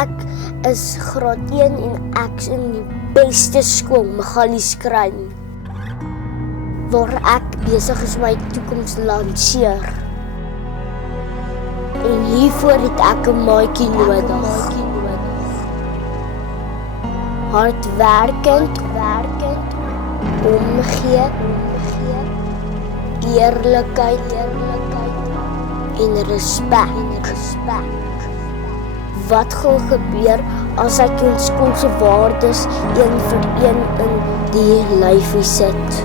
Ek is graad 1 en ek's in die beste skool, Magalieskrain, waar ek besig is my toekoms lanseer. En hiervoor het ek 'n maatjie nodig. Hardwerkend, omgee, eerlikheid en respek. Wat gaan gebeur as ek ons skool se waardes een vir een in die lyfie sit?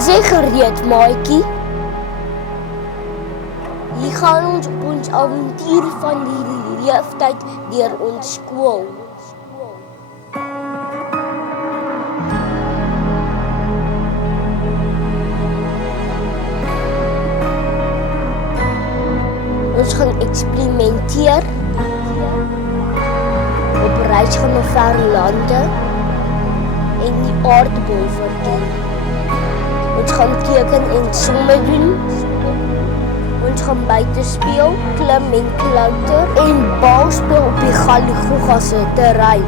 Is jy gereed, maatjie? Hier gaan ons op ons avontuur van die leeftyd deur ons skool. Ons gaan eksperimenteer, op reis gaan na ver lande en die aardbol verken. Ons gaan teken en somme doen. Ons gaan buite speel, klim en klouter en bal speel op die Galigoga se terrein.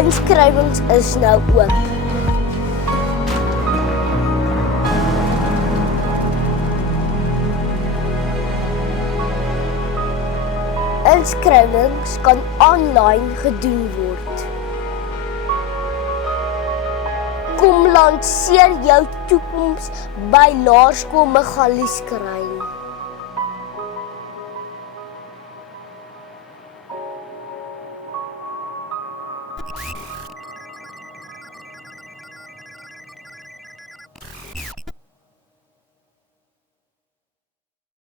Inskrywings is nou oop. Inskrywings kan aanlyn gedoen word. Kom lanseer jou toekoms by Laerskool Magalieskrain.